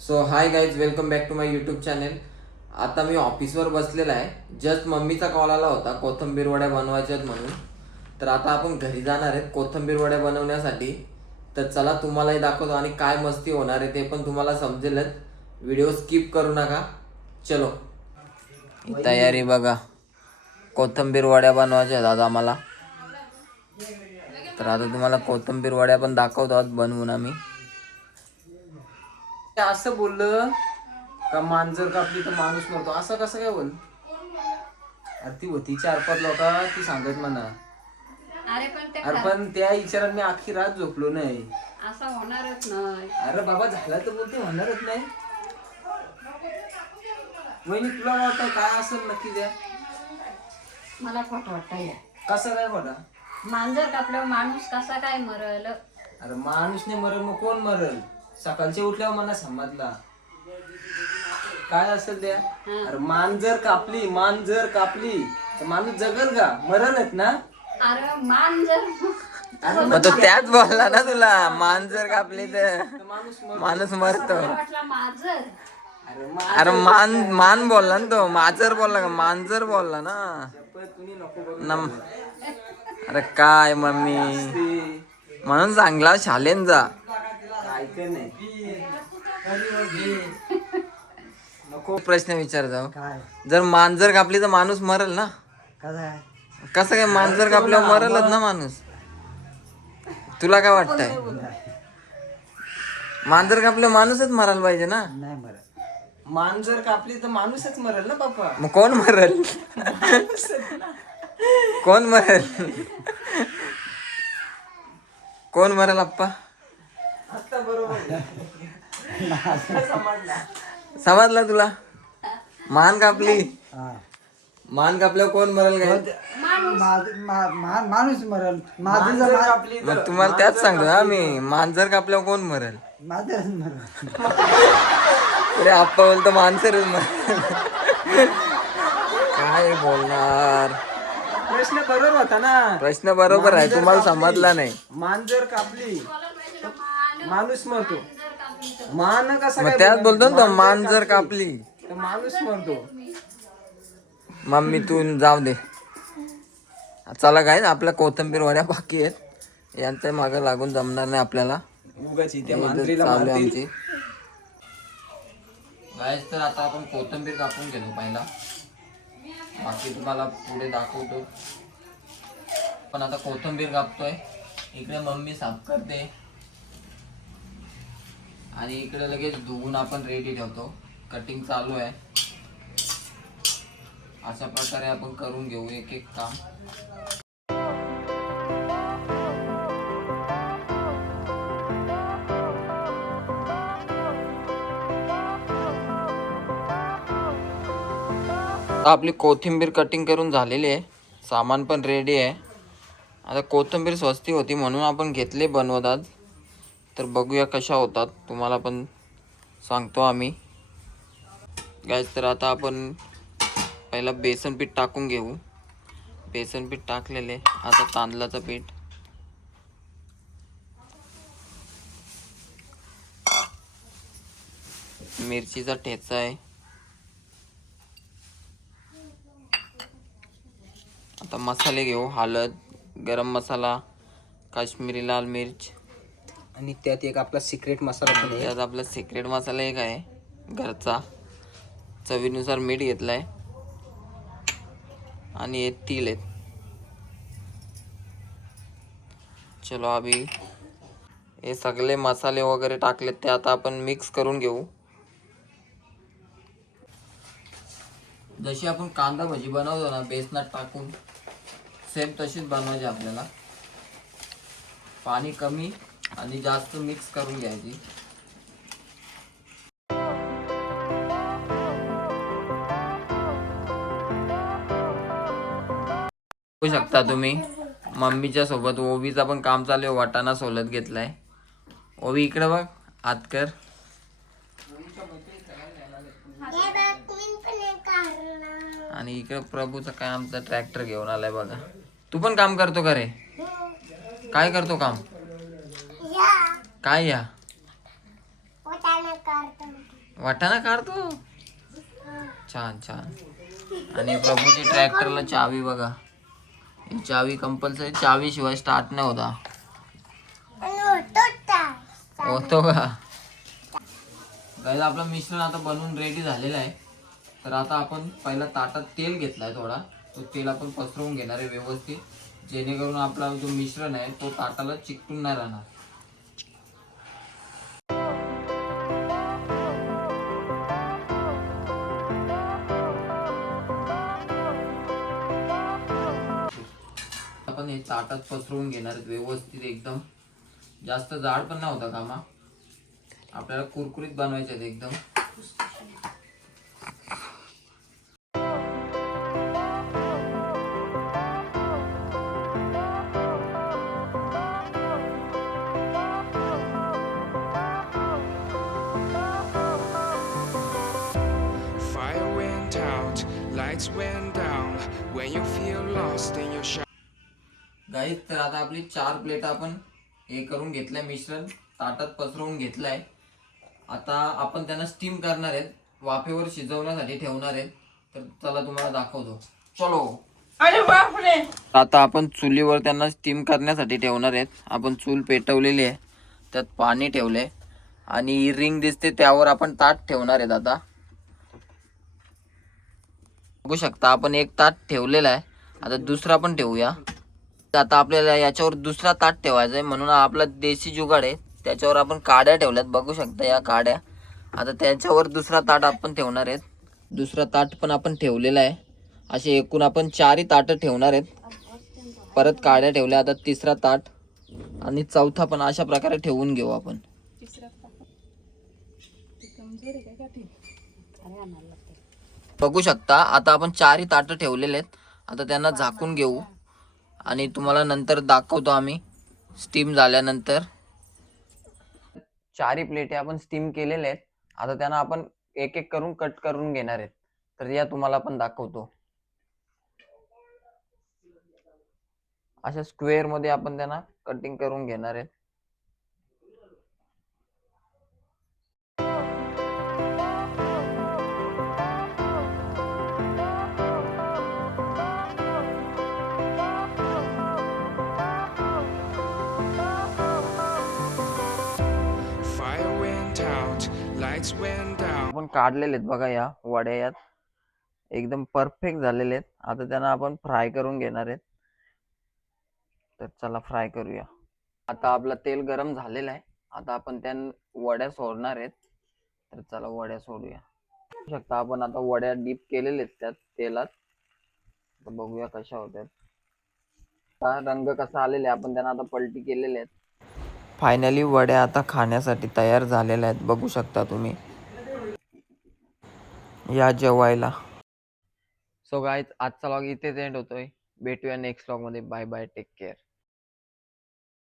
So hi guys, welcome back to my YouTube channel. आता मी ऑफिसवर बसलेला आहे. जस्ट मम्मीचा कॉल आला होता कोथिंबीर वड्या बनवायच्यात म्हणून. तर आता आपण घरी जाणार आहेत कोथिंबीर वड्या बनवण्यासाठी. तर चला तुम्हालाही दाखवतो आणि काय मस्ती होणार आहे ते पण तुम्हाला समजेलच. व्हिडिओ स्किप करू नका. चलो, तयारी बघा. कोथिंबीर वड्या बनवायच्या आहेत आता आम्हाला. तर आता तुम्हाला कोथिंबीर वड्या पण दाखवतो आज बनवून आम्ही. असं बोललं का मांजर कापली तर माणूस मरतो, असं कसं काय बोल? अरे ती होती 4-5 लोक ती सांगत म्हणा. अरे पण त्या विचारात मी अख्खी रात झोपलो नाही. असं होणारच नाही. अरे बाबा झालं तर बोलते, होणारच नाही. वहिनी तुला वाटतं काय असेल नक्की द्या? मला खोटं वाटतंय. कसं काय खोटा? मांजर कापल्यावर माणूस कसा काय मरल? अरे माणूस नाही मरल मग कोण मरल? सकाळचे उठल्यावर मला समजला काय असेल द्या. अरे मांजर कापली तर माणूस जगल का? मरलच ना. अरे मांजर मग तो त्याच बोलला ना तुला, मांजर कापली तर माणूस मरतो. वाटला मांजर. अरे मान बोलला ना तो, मांजर बोलला का? मांजर बोलला ना. नम अरे काय मम्मी म्हणून चांगला शालेन जा. ऐक नाही नको प्रश्न विचारतो. जर मांजर कापली तर माणूस मरल ना. कसं काय? मांजर कापल्यावर मरलच ना माणूस. तुला काय वाटतंय? मांजर कापल्यावर माणूसच मरायला पाहिजे ना. मांजर कापली तर माणूसच मरल ना पप्पा. मग कोण मरल? कोण मरल? कोण मरल आप्पा? आता बरोबर समजला तुला? मान कापली, मान कापल्यावर कोण मरल काय? माणूस मरल. मांजर कापली तर मग तुम्हाला त्याच सांगतो ना मी, मांजर कापल्यावर कोण मरल? मांजरच मरल. अरे आप्पा बोलतो मांजरच मरल. काय बोलणार? प्रश्न बरोबर होता ना. प्रश्न बरोबर आहे, तुम्हाला समजला नाही. मांजर कापली माणूस मरतो. मान कसा मग काय त्यात बोलला? बोलतो ना तो, मांजर कापली तर माणूस मरतो. मम्मी तू जाऊ दे. चला काय, आपल्या कोथिंबीर वड्या बाकी आहेत, यांच्या मागे लागून जमणार नाही आपल्याला. उगाच इथे इथं मांजरीला चालू आहे मारतील. आमची गाईस. तर आता आपण कोथिंबीर कापून घेतो पहिला, बाकी तुम्हाला पुढे दाखवतो. पण आता कोथिंबीर कापतोय. इकडे मम्मी साफ करते आणि इकडे लगेच धुवून आपण रेडी ठेवतो. कटिंग चालू आहे. अशा प्रकारे आपण करून घेऊ एक एक काम. आपली कोथिंबीर कटिंग करून झालेली आहे, सामान पण रेडी आहे. आता कोथिंबीर स्वस्ती होती म्हणून आपण घेतले बनवत आज. तर बघूया कशा होतात, तुम्हाला पण सांगतो आम्ही. गाईस तर आता आपण पहिला बेसन पीठ टाकून घेऊ. बेसन पीठ टाकलेले, आता तांदळाचं पीठ, मिरचीचा ठेचा आहे. आता मसाले घेऊ. हळद, गरम मसाला, काश्मीरी लाल मिर्च आणि त्यात एक आपला सिक्रेट मसाला पण आहे. त्यात आपला सिक्रेट मसाला एक आहे घरचा. चवीनुसार मीठ घेतलाय आणि हे तीळ आहेत. चलो अभी हे सगळे मसाले वगैरे टाकलेत ते आता आपण मिक्स करून घेऊ. जशी आपण कांदा भजी बनवतो ना बेसनात टाकून, सेम तशीच बनवायची आपल्याला. पाणी कमी आणि जास्त मिक्स करून घ्यायची. बघू शकता तुम्ही, मम्मीच्या सोबत ओवीचा पण काम चालू आहे. वाटाणा सोलत घेतलाय. ओवी इकडे बघ, हात कर. आणि इकडे प्रभूचं काय आमचा ट्रॅक्टर घेऊन आलाय बघा. तू पण काम करतो का रे? काय करतो काम? काय या वाटाणा काढतो. छान छान. आणि प्रभूची ट्रॅक्टरला चावी बघा. ही चावी कंपल्सरी, चावी शिवाय स्टार्ट नाही होता. होतो का गाईज? आपलं मिश्रण आता बनवून रेडी झालेलं आहे. तर आता आपण पहिला ताटात तेल घेतलाय थोडा. तो तेल आपण पसरवून घेणार आहे व्यवस्थित, जेणेकरून आपला जो मिश्रण आहे तो ताटाला चिकटून नाही राहणार. आपण हे ताटात पसरवून घेणार आहेत व्यवस्थित एकदम. जास्त जाड पण नाही होता कामा. आपल्याला कुरकुरीत बनवायचे आहेत एकदम. Fire went out, lights went down. When you feel lost in your shadow. Guys तर आता आपली 4 प्लेट आपण हे करून घेतलंय, मिश्रण ताटात पसरवून घेतलंय. आता आपण त्यांना स्टीम करणार आहेत, वाफेवर शिजवण्यासाठी ठेवणार आहेत. तर चला तुम्हाला दाखवतो. चलो. आता आपण चुलीवर त्यांना स्टीम करण्यासाठी ठेवणार आहेत. आपण चूल पेटवलेली आहे, त्यात पाणी ठेवलंय आणि रिंग दिसते त्यावर आपण ताट ठेवणार आहेत. आता बघू शकता आपण एक ताट ठेवलेला आहे. आता दुसरा पण ठेवूया. आता आपल्याला याच्यावर दुसरा ताट ठेवायचा आहे, म्हणून आपला देशी जुगाड आहे. त्याच्यावर आपण काड्या ठेवल्यात, बघू शकता या काड्या. आता त्याच्यावर दुसरा ताट आपण ठेवणार आहेत. दुसरा ताट पण आपण ठेवलेला आहे. असे एकूण आपण 4 ताटं ठेवणार आहेत. परत काड्या ठेवल्या. आता तिसरा ताट आणि चौथा पण अशा प्रकारे ठेवून घेऊ आपण. बघू शकता आता आपण 4 ताटं ठेवलेले आहेत. आता त्यांना झाकून घेऊ आणि तुम्हाला नंतर दाखवतो आम्ही स्टीम झाल्यानंतर. 4 प्लेटी आपण स्टीम केलेल्या आहेत. आता त्यांना आपण एक एक करून कट करून घेणार आहेत. तर या तुम्हाला पण दाखवतो. अशा स्क्वेअर मध्ये आपण त्यांना कटिंग करून घेणार आहेत. Fire went out, lights went down. आपण काढलेले आहेत बघा या वड्या, यात एकदम परफेक्ट झालेले आहेत. आता त्यांना आपण फ्राय करून घेणार आहेत. तर चला फ्राय करूया. आता आपलं तेल गरम झालेलं आहे. आता आपण त्या वड्या सोडणार आहेत. तर चला वड्या सोडूया. बघू शकता आपण आता वड्या डीप केलेल्या आहेत त्यात तेलात. तर बघूया कशा होत्यात. रंग कसा आलेला आहे, आपण त्यांना आता पलटी केलेले आहेत. फायनली वड्या आता खाण्यासाठी तयार झालेल्या आहेत, बघू शकता तुम्ही. या जेवायला. सो गाईज आजचा व्लॉग इथेच एंड होतोय. भेटूया नेक्स्ट व्लॉग मध्ये. Bye bye, take care.